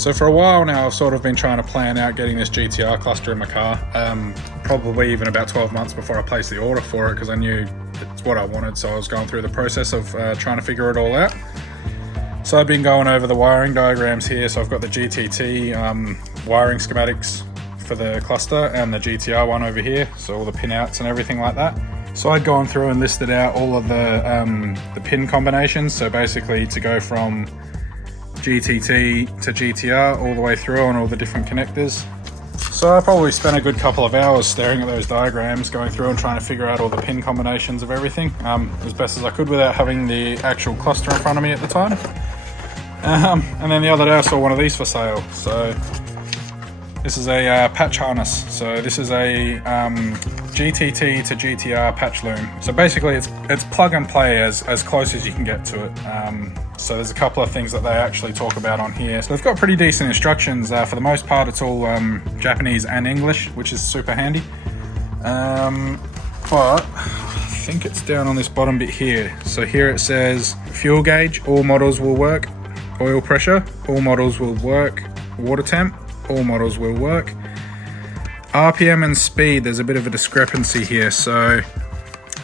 So for a while now, I've sort of been trying to plan out getting this GTR cluster in my car, probably even about 12 months before I placed the order for it, because I knew it's what I wanted. So I was going through the process of trying to figure it all out. So I've been going over the wiring diagrams here. So I've got the GTT wiring schematics for the cluster and the GTR one over here. So all the pinouts and everything like that. So I'd gone through and listed out all of the pin combinations. So basically to go from GTT to GTR all the way through on all the different connectors. So I probably spent a good couple of hours staring at those diagrams, going through and trying to figure out all the pin combinations of everything as best as I could without having the actual cluster in front of me at the time. And then the other day I saw one of these for sale. So this is a patch harness. So this is a GTT to GTR patch loom. So basically it's plug and play as close as you can get to it. So there's a couple of things that they actually talk about on here. So they've got pretty decent instructions. For the most part, it's all Japanese and English, which is super handy. But I think it's down on this bottom bit here. So here it says fuel gauge, all models will work. Oil pressure, all models will work. Water temp, all models will work. RPM and speed, there's a bit of a discrepancy here. So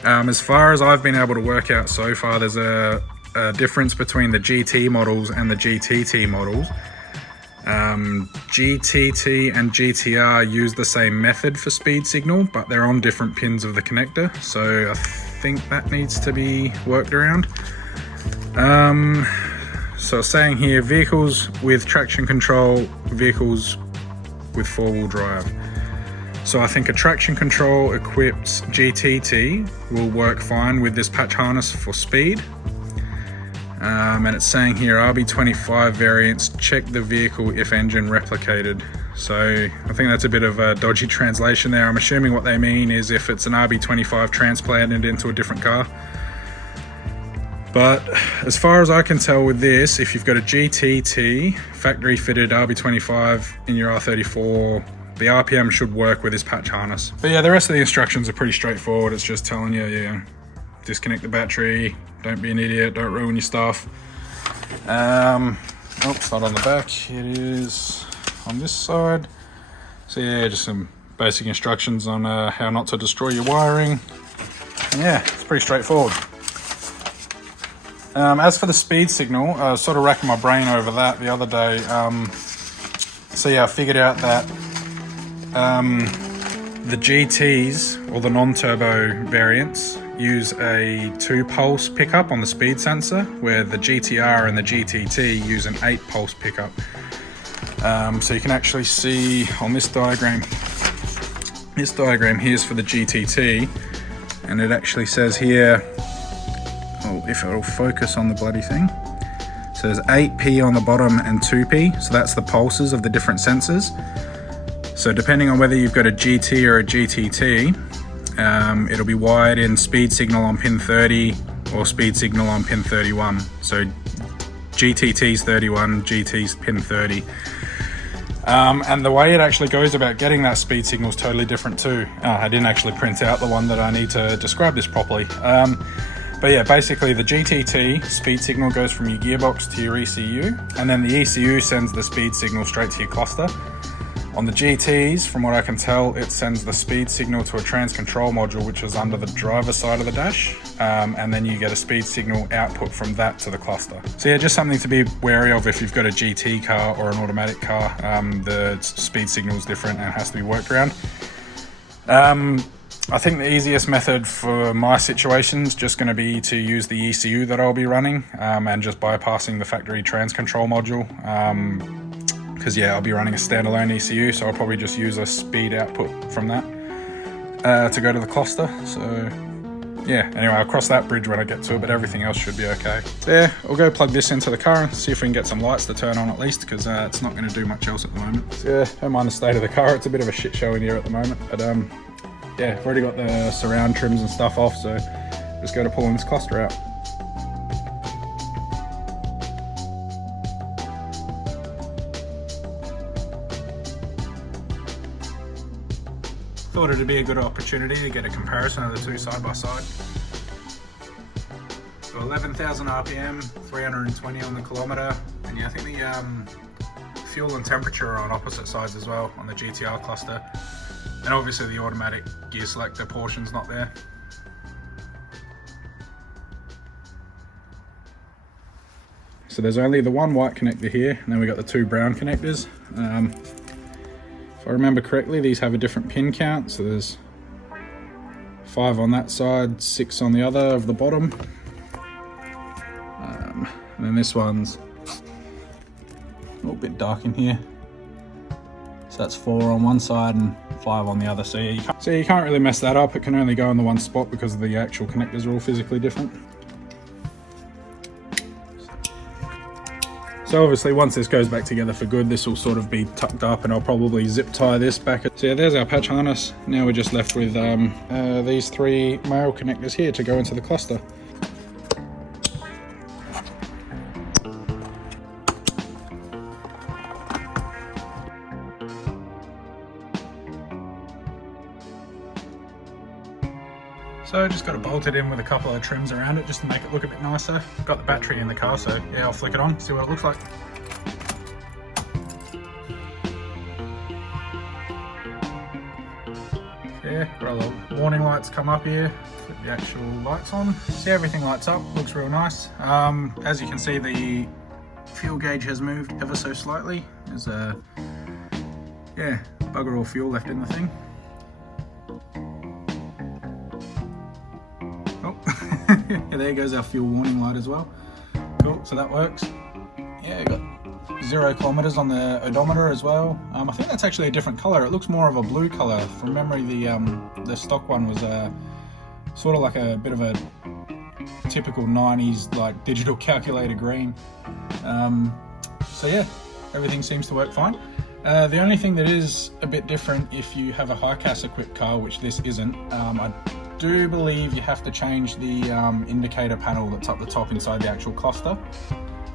as far as I've been able to work out so far, there's a difference between the GT models and the GTT models. GTT and GTR use the same method for speed signal, but they're on different pins of the connector. So I think that needs to be worked around. So saying here, vehicles with traction control, vehicles with four-wheel drive. So I think a traction control equipped GTT will work fine with this patch harness for speed. And it's saying here, RB25 variants, check the vehicle if engine replicated. So I think that's a bit of a dodgy translation there. I'm assuming what they mean is if it's an RB25 transplanted into a different car. But as far as I can tell with this, if you've got a GTT factory fitted RB25 in your R34, the RPM should work with this patch harness. But yeah, the rest of the instructions are pretty straightforward. It's just telling you, disconnect the battery, don't be an idiot, don't ruin your stuff. Oops, not on the back, it is on this side. So yeah, just some basic instructions on how not to destroy your wiring. And yeah, it's pretty straightforward. As for the speed signal, I was sort of racking my brain over that the other day. So yeah, I figured out that the GTs, or the non-turbo variants, use a 2-pulse pickup on the speed sensor, where the GTR and the GTT use an 8-pulse pickup. So you can actually see on this diagram here is for the GTT, and it actually says here, if it'll focus on the bloody thing. So there's 8P on the bottom and 2P, so that's the pulses of the different sensors. So depending on whether you've got a GT or a GTT, it'll be wired in speed signal on pin 30 or speed signal on pin 31. So GTT's 31, GT's pin 30. And the way it actually goes about getting that speed signal is totally different too. I didn't actually print out the one that I need to describe this properly. But yeah, basically the GTT speed signal goes from your gearbox to your ECU, and then the ECU sends the speed signal straight to your cluster. On the GTs, from what I can tell, it sends the speed signal to a trans control module, which is under the driver's side of the dash, and then you get a speed signal output from that to the cluster. So yeah, just something to be wary of if you've got a GT car or an automatic car. The speed signal is different and has to be worked around. I think the easiest method for my situation is just going to be to use the ECU that I'll be running, and just bypassing the factory trans control module. Because yeah, I'll be running a standalone ECU, so I'll probably just use a speed output from that to go to the cluster. So yeah, anyway, I'll cross that bridge when I get to it, but everything else should be okay. So yeah, I'll go plug this into the car and see if we can get some lights to turn on at least, because it's not going to do much else at the moment. So yeah, don't mind the state of the car, it's a bit of a shit show in here at the moment, but yeah, I've already got the surround trims and stuff off, so just go to pulling this cluster out. Thought it'd be a good opportunity to get a comparison of the two side by side. So 11,000 RPM, 320 on the kilometre, and yeah, I think the fuel and temperature are on opposite sides as well on the GTR cluster. And obviously the automatic gear selector portion's not there. So there's only the one white connector here, and then we got the two brown connectors. If I remember correctly, these have a different pin count, so there's 5 on that side, 6 on the other of the bottom. And then this one's a little bit dark in here. So that's 4 on one side and 5 on the other. So yeah, you can't really mess that up. It can only go in the one spot because the actual connectors are all physically different. So obviously once this goes back together for good, this will sort of be tucked up, and I'll probably zip tie this back. So yeah, there's our patch harness. Now we're just left with these 3 male connectors here to go into the cluster. So I just got it bolted in with a couple of trims around it just to make it look a bit nicer. Got the battery in the car, so yeah, I'll flick it on, see what it looks like. Yeah, got all the warning lights come up here, put the actual lights on. See, everything lights up, looks real nice. As you can see, the fuel gauge has moved ever so slightly. There's a, yeah, bugger all fuel left in the thing. Yeah, there goes our fuel warning light as well. Cool, so that works. Yeah, got 0 kilometers on the odometer as well. I think that's actually a different color. It looks more of a blue color. From memory, the stock one was sort of like a bit of a typical 90s like digital calculator green. So yeah, everything seems to work fine. The only thing that is a bit different if you have a high-CAS equipped car, which this isn't, I do believe you have to change the indicator panel that's up the top inside the actual cluster.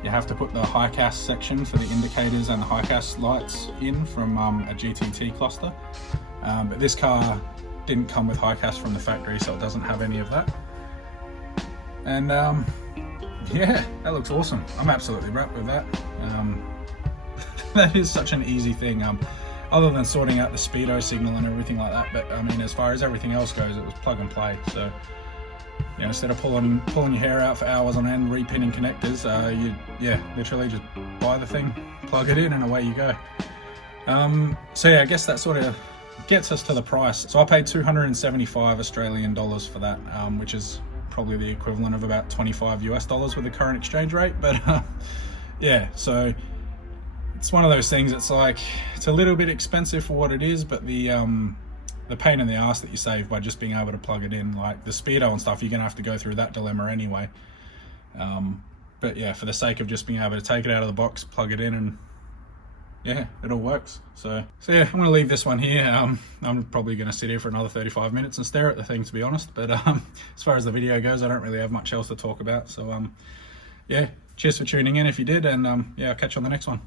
You have to put the high-CAS section for the indicators and the high-CAS lights in from a GTT cluster. But this car didn't come with high-CAS from the factory, so it doesn't have any of that. And yeah, that looks awesome. I'm absolutely wrapped with that. That is such an easy thing. Other than sorting out the speedo signal and everything like that, but I mean, as far as everything else goes, it was plug and play. So, you know, instead of pulling your hair out for hours on end, repinning connectors, you literally just buy the thing, plug it in, and away you go. So yeah, I guess that sort of gets us to the price. So I paid 275 Australian dollars for that, which is probably the equivalent of about 25 US dollars with the current exchange rate. But yeah, so it's one of those things. It's like, it's a little bit expensive for what it is, but the pain in the ass that you save by just being able to plug it in, like the speedo and stuff, you're gonna have to go through that dilemma anyway. But yeah, for the sake of just being able to take it out of the box, plug it in, and yeah, it all works. So yeah, I'm gonna leave this one here. I'm probably gonna sit here for another 35 minutes and stare at the thing, to be honest. But as far as the video goes, I don't really have much else to talk about. So yeah, cheers for tuning in if you did, and yeah, I'll catch you on the next one.